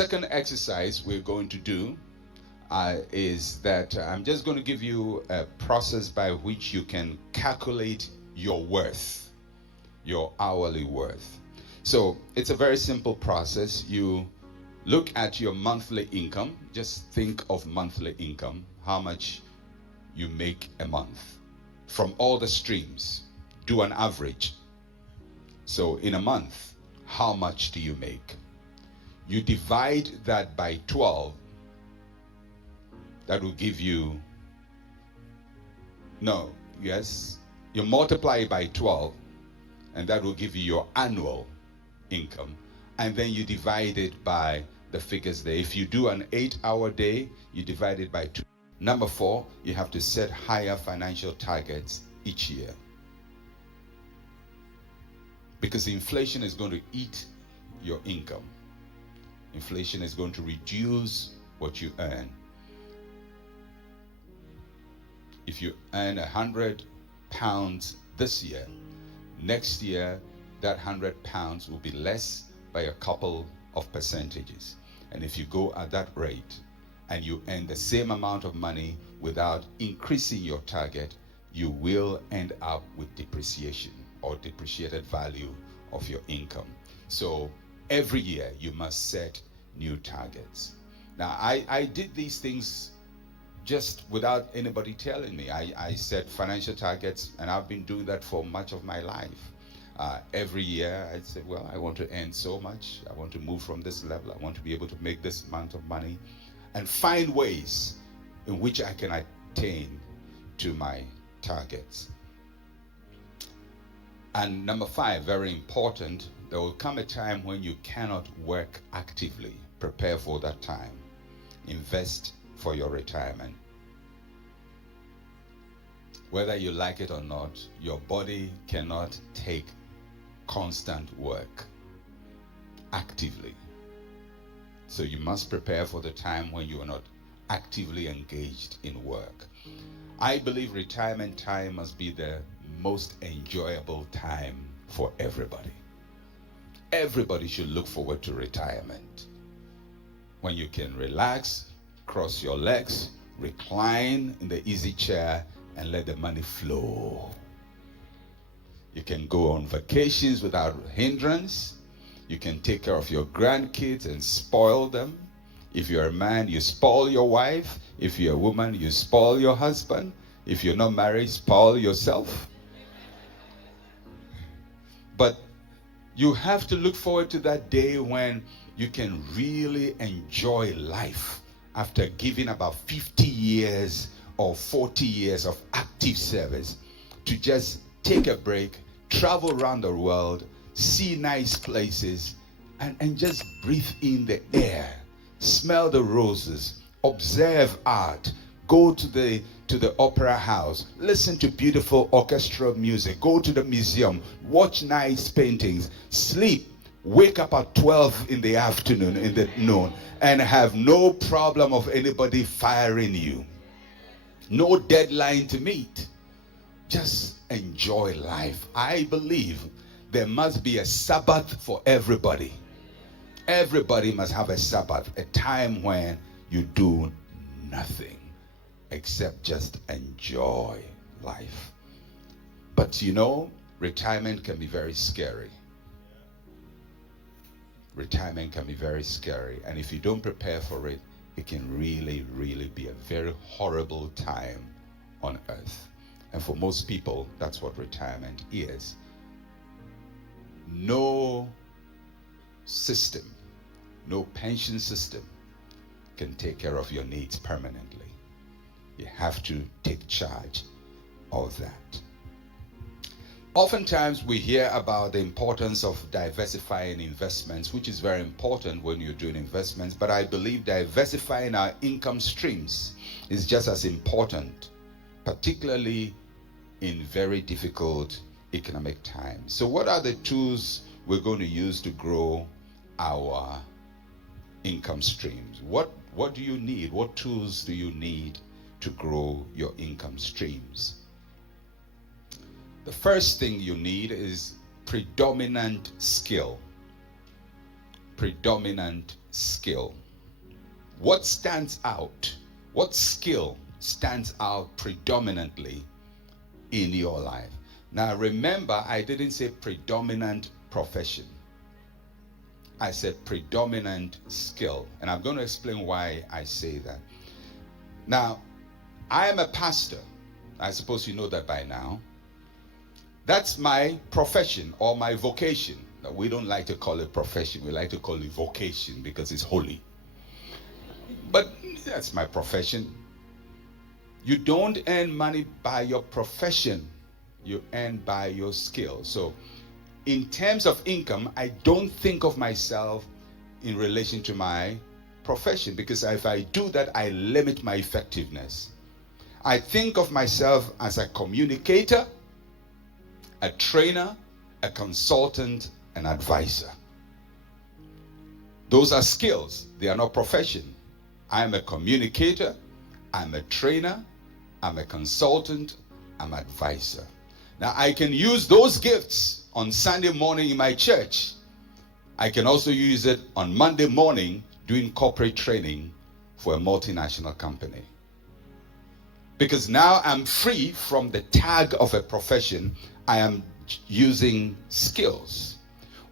Second exercise we're going to do is that I'm just going to give you a process by which you can calculate your worth, your hourly worth. So it's a very simple process. You look at your monthly income. Just think of monthly income, how much you make a month from all the streams. Do an average. So in a month, how much do you make? You divide that by 12. That will give you, no, yes, you multiply it by 12, and that will give you your annual income. And then you divide it by the figures there. If you do an 8-hour day, you divide it by 2. Number 4, you have to set higher financial targets each year, because inflation is going to eat your income. Inflation is going to reduce what you earn. If you earn £100 this year, next year that £100 will be less by a couple of percentages. And if you go at that rate and you earn the same amount of money without increasing your target, you will end up with depreciation or depreciated value of your income. So every year you must set new targets. Now I did these things just without anybody telling me. I set financial targets, and I've been doing that for much of my life. Every year I said, well, I want to earn so much. I want to move from this level. I want to be able to make this amount of money, and find ways in which I can attain to my targets. And number 5, very important, there will come a time when you cannot work actively. Prepare for that time. Invest for your retirement. Whether you like it or not, your body cannot take constant work actively. So you must prepare for the time when you are not actively engaged in work. I believe retirement time must be the most enjoyable time for everybody. Everybody should look forward to retirement, when you can relax, cross your legs, recline in the easy chair, and let the money flow. You can go on vacations without hindrance. You can take care of your grandkids and spoil them. If you're a man, you spoil your wife. If you're a woman, you spoil your husband. If you're not married, spoil yourself. But you have to look forward to that day when you can really enjoy life after giving about 50 years or 40 years of active service, to just take a break, travel around the world, see nice places, and just breathe in the air, smell the roses, observe art, go to the opera house, listen to beautiful orchestral music, go to the museum, watch nice paintings, sleep, wake up at 12 in the afternoon, in the noon, and have no problem of anybody firing you. No deadline to meet. Just enjoy life. I believe there must be a Sabbath for everybody. Everybody must have a Sabbath, a time when you do nothing except just enjoy life. But you know, retirement can be very scary. Retirement can be very scary, and if you don't prepare for it, it can really, really be a very horrible time on earth. And for most people, that's what retirement is. No system, no pension system can take care of your needs permanently. You have to take charge of that. Oftentimes we hear about the importance of diversifying investments, which is very important when you're doing investments, but I believe diversifying our income streams is just as important, particularly in very difficult economic times. So what are the tools we're going to use to grow our income streams? What do you need? What tools do you need to grow your income streams? The first thing you need is predominant skill. Predominant skill. What stands out? What skill stands out predominantly in your life? Now remember, I didn't say predominant profession. I said predominant skill. And I'm going to explain why I say that. Now, I am a pastor. I suppose you know that by now. That's my profession or my vocation. Now, we don't like to call it profession. We like to call it vocation because it's holy. But that's my profession. You don't earn money by your profession. You earn by your skill. So in terms of income, I don't think of myself in relation to my profession, because if I do that, I limit my effectiveness. I think of myself as a communicator, a trainer, a consultant, an advisor. Those are skills. They are not profession. I'm a communicator, I'm a trainer, I'm a consultant, I'm an advisor. Now, I can use those gifts on Sunday morning in my church. I can also use it on Monday morning doing corporate training for a multinational company. Because now I'm free from the tag of a profession. I am using skills.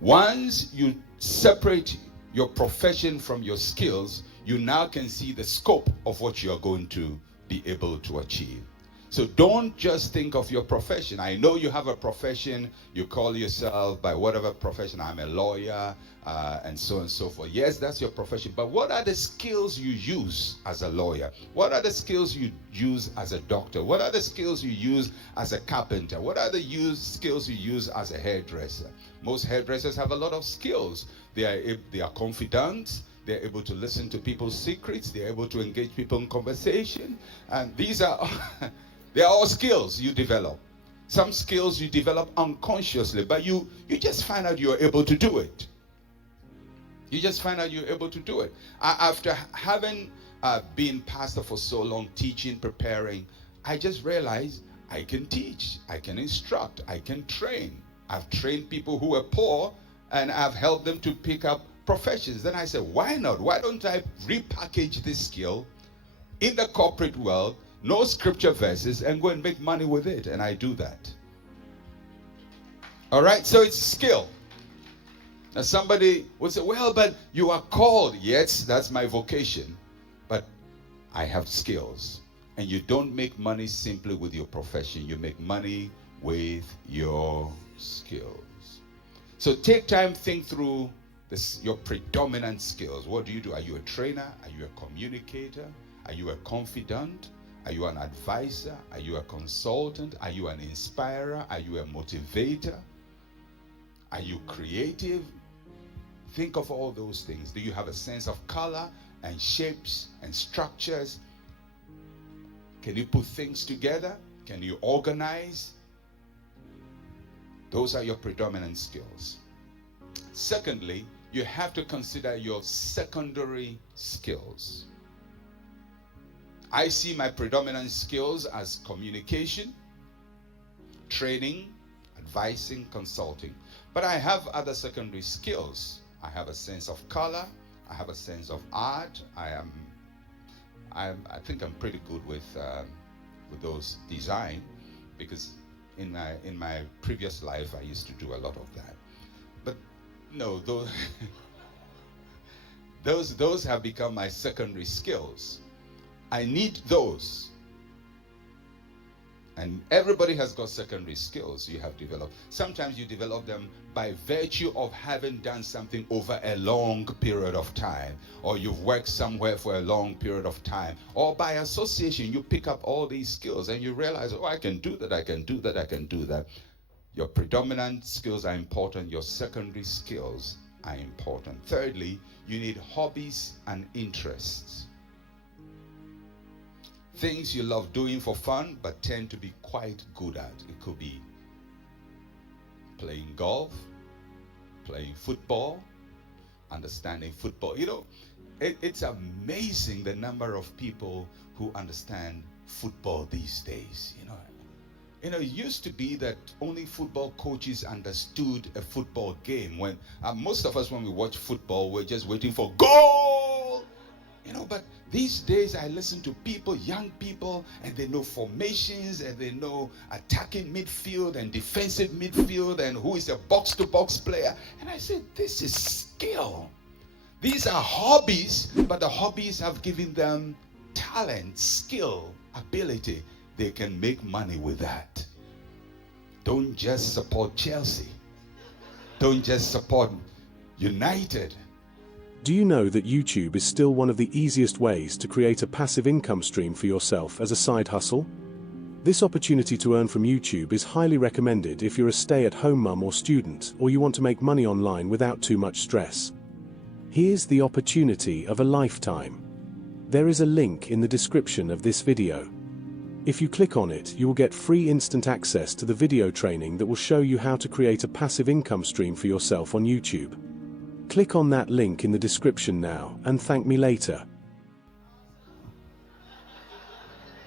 Once you separate your profession from your skills, you now can see the scope of what you are going to be able to achieve. So don't just think of your profession. I know you have a profession. You call yourself by whatever profession. I'm a lawyer, and so on and so forth. Yes, that's your profession. But what are the skills you use as a lawyer? What are the skills you use as a doctor? What are the skills you use as a carpenter? What are the skills you use as a hairdresser? Most hairdressers have a lot of skills. They are confident. They're able to listen to people's secrets. They're able to engage people in conversation. And these are... They are all skills you develop. Some skills you develop unconsciously, but you just find out you're able to do it. You just find out you're able to do it. After having been pastor for so long, teaching, preparing, I just realized I can teach, I can instruct, I can train. I've trained people who were poor, and I've helped them to pick up professions. Then I said, why not? Why don't I repackage this skill in the corporate world, no scripture verses, and go and make money with it? And I do that. All right, so it's skill. Now somebody would say, well, but you are called. Yes, that's my vocation, but I have skills. And you don't make money simply with your profession. You make money with your skills. So take time, think through this, your predominant skills. What do you do? Are you a trainer? Are you a communicator? Are you a confidant? Are you an advisor? Are you a consultant? Are you an inspirer? Are you a motivator? Are you creative? Think of all those things. Do you have a sense of color and shapes and structures? Can you put things together? Can you organize? Those are your predominant skills. Secondly, you have to consider your secondary skills. I see my predominant skills as communication, training, advising, consulting. But I have other secondary skills. I have a sense of color. I have a sense of art. I think I'm pretty good with those design, because in my previous life I used to do a lot of that. But no, those have become my secondary skills. I need those. And everybody has got secondary skills you have developed. Sometimes you develop them by virtue of having done something over a long period of time, or you've worked somewhere for a long period of time, or by association you pick up all these skills and you realize, oh, I can do that, I can do that, I can do that. Your predominant skills are important. Your secondary skills are important. Thirdly, you need hobbies and interests. Things you love doing for fun but tend to be quite good at. It could be playing golf, playing football, understanding football. You know, it's amazing the number of people who understand football these days. You know, You know, it used to be that only football coaches understood a football game. When most of us, when we watch football, we're just waiting for goal. You know, but these days I listen to people, young people, and they know formations, and they know attacking midfield and defensive midfield, and who is a box-to-box player. And I said, this is skill. These are hobbies, but the hobbies have given them talent, skill, ability. They can make money with that. Don't just support Chelsea. Don't just support United. Do you know that YouTube is still one of the easiest ways to create a passive income stream for yourself as a side hustle? This opportunity to earn from YouTube is highly recommended if you're a stay-at-home mum or student, or you want to make money online without too much stress. Here's the opportunity of a lifetime. There is a link in the description of this video. If you click on it, you will get free instant access to the video training that will show you how to create a passive income stream for yourself on YouTube. Click on that link in the description now and thank me later.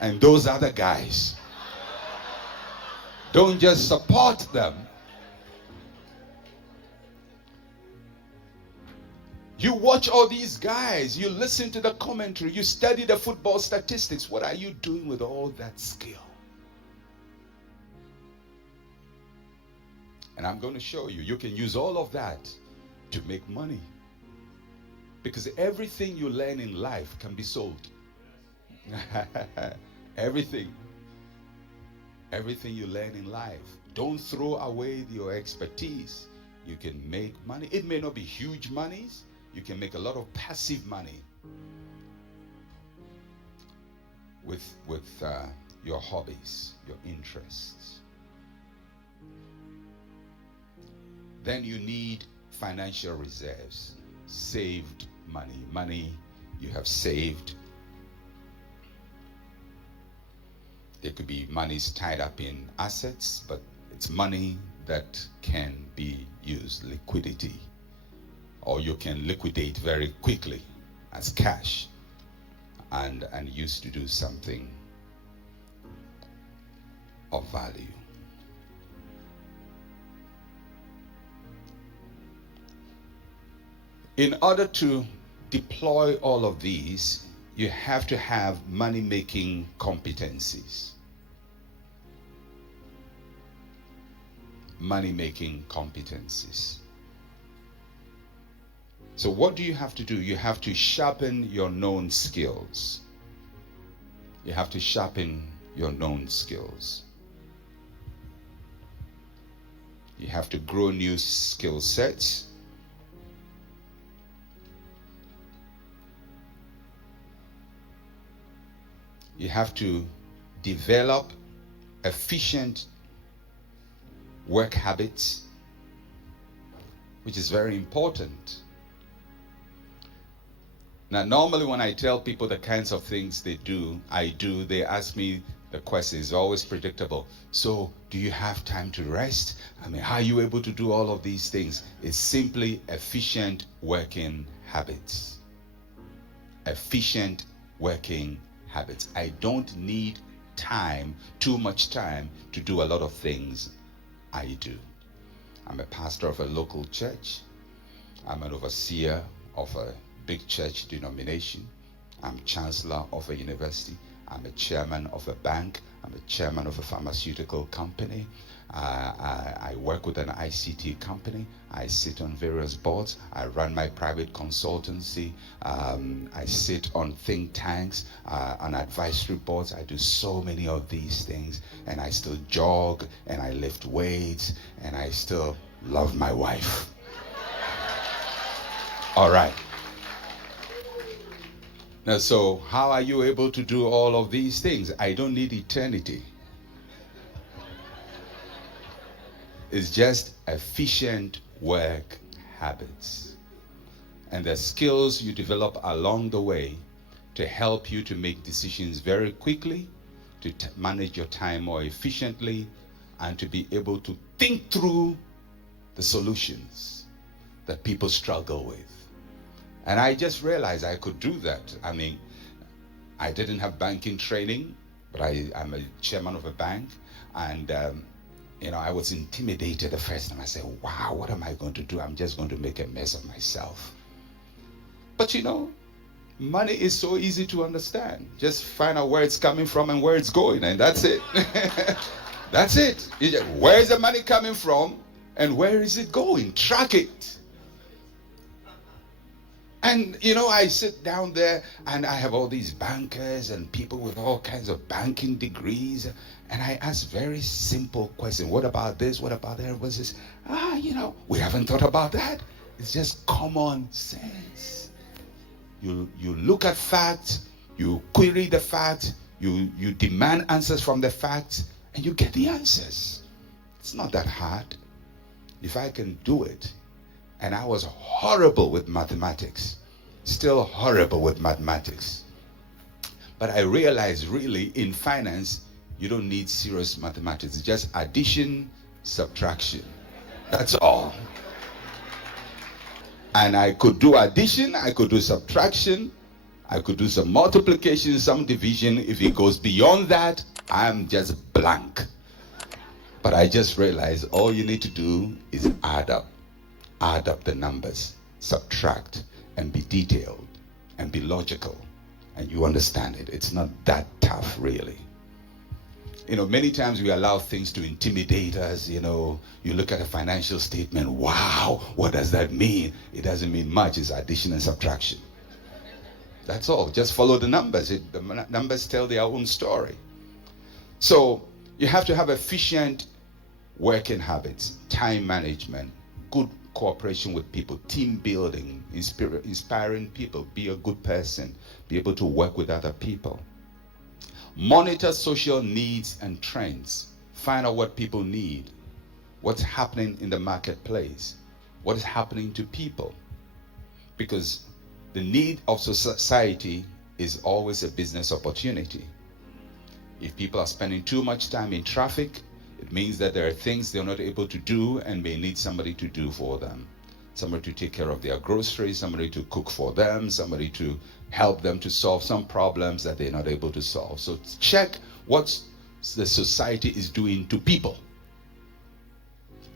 And those other guys, don't just support them. You watch all these guys, you listen to the commentary, you study the football statistics. What are you doing with all that skill? And I'm going to show you, you can use all of that to make money. Because everything you learn in life can be sold. Everything you learn in life. Don't throw away your expertise. You can make money. It may not be huge monies. You can make a lot of passive money with your hobbies, your interests. Then you need financial reserves, saved money you have saved. There could be monies tied up in assets, but it's money that can be used, liquidity. Or you can liquidate very quickly as cash and use to do something of value. In order to deploy all of these, you have to have money-making competencies. Money-making competencies. So what do you have to do? You have to sharpen your known skills. You have to sharpen your known skills. You have to grow new skill sets. You have to develop efficient work habits, which is very important. Now, normally when I tell people the kinds of things they ask me the question, is always predictable. So, do you have time to rest? I mean, how are you able to do all of these things? It's simply efficient working habits. Efficient working habits. I don't need time, too much time, to do a lot of things I do. I'm a pastor of a local church. I'm an overseer of a big church denomination. I'm chancellor of a university. I'm a chairman of a bank. I'm a chairman of a pharmaceutical company. I work with an ICT company. I sit on various boards. I run my private consultancy. I sit on think tanks, on advisory boards. I do so many of these things, and I still jog, and I lift weights, and I still love my wife. All right. Now, so how are you able to do all of these things? I don't need eternity. It's just efficient work habits. And the skills you develop along the way to help you to make decisions very quickly, to manage your time more efficiently, and to be able to think through the solutions that people struggle with. And I just realized I could do that. I mean, I didn't have banking training, but I'm a chairman of a bank. And I was intimidated the first time. I said, wow, what am I going to do? I'm just going to make a mess of myself. But money is so easy to understand. Just find out where it's coming from and where it's going, and that's it. That's it. Where is the money coming from and where is it going? Track it. And I sit down there and I have all these bankers and people with all kinds of banking degrees, and I ask very simple questions. What about this? What about that? Everybody says, we haven't thought about that. It's just common sense. You look at facts, you query the facts, you demand answers from the facts, and you get the answers. It's not that hard. If I can do it. And I was horrible with mathematics. Still horrible with mathematics. But I realized really in finance, you don't need serious mathematics. It's just addition, subtraction. That's all. And I could do addition, I could do subtraction, I could do some multiplication, some division. If it goes beyond that, I'm just blank. But I just realized all you need to do is add up the numbers, subtract, and be detailed, and be logical, and you understand it. It's not that tough, really. Many times we allow things to intimidate us. You look at a financial statement, wow, what does that mean? It doesn't mean much. It's addition and subtraction. That's all. Just follow the numbers. The numbers tell their own story. So you have to have efficient working habits, time management, good cooperation with people, team building, inspiring people, be a good person, be able to work with other people. Monitor social needs and trends. Find out what people need, what's happening in the marketplace, what is happening to people. Because the need of society is always a business opportunity. If people are spending too much time in traffic, it means that there are things they're not able to do and may need somebody to do for them. Somebody to take care of their groceries, somebody to cook for them, somebody to help them to solve some problems that they're not able to solve. So check what the society is doing to people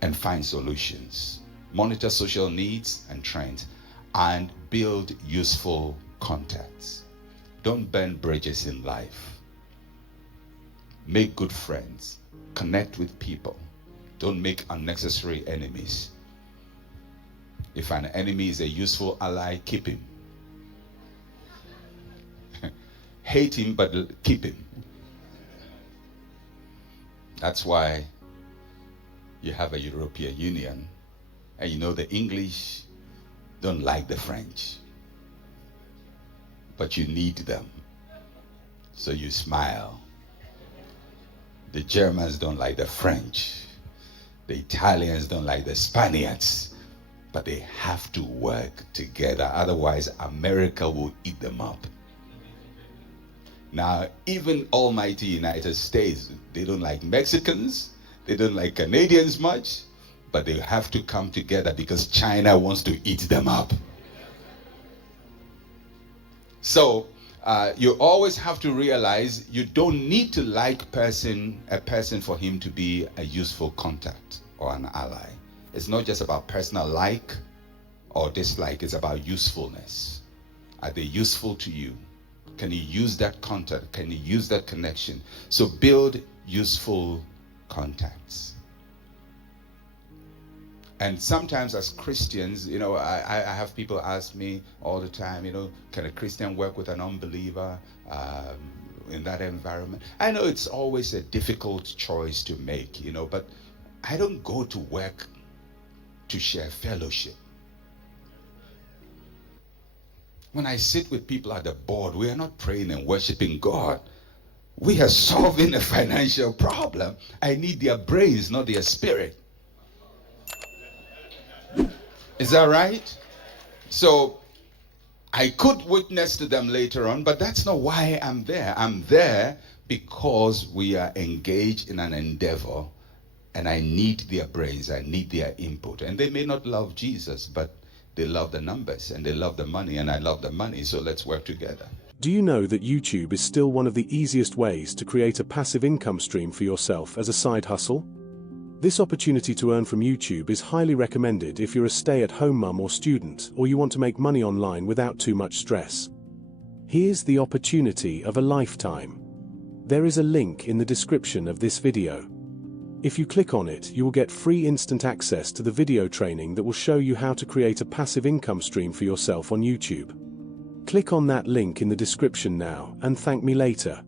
and find solutions. Monitor social needs and trends and build useful contacts. Don't burn bridges in life. Make good friends. Connect with people. Don't make unnecessary enemies. If an enemy is a useful ally, keep him. Hate him, but keep him. That's why you have a European Union. And the English don't like the French. But you need them. So you smile. The Germans don't like the French. The Italians don't like the Spaniards. But they have to work together. Otherwise, America will eat them up. Now, even almighty United States, they don't like Mexicans. They don't like Canadians much. But they have to come together because China wants to eat them up. So, you always have to realize you don't need to like a person for him to be a useful contact or an ally. It's not just about personal like or dislike. It's about usefulness. Are they useful to you? Can you use that contact? Can you use that connection? So build useful contacts. And sometimes as Christians, I have people ask me all the time, can a Christian work with an unbeliever in that environment? I know it's always a difficult choice to make, but I don't go to work to share fellowship. When I sit with people at the board, we are not praying and worshiping God. We are solving a financial problem. I need their brains, not their spirit. Is that right? So I could witness to them later on, but that's not why I'm there. I'm there because we are engaged in an endeavor and I need their brains, I need their input. And they may not love Jesus, but they love the numbers and they love the money and I love the money, so let's work together. Do you know that YouTube is still one of the easiest ways to create a passive income stream for yourself as a side hustle? This opportunity to earn from YouTube is highly recommended if you're a stay-at-home mum or student, or you want to make money online without too much stress. Here's the opportunity of a lifetime. There is a link in the description of this video. If you click on it, you will get free instant access to the video training that will show you how to create a passive income stream for yourself on YouTube. Click on that link in the description now and thank me later.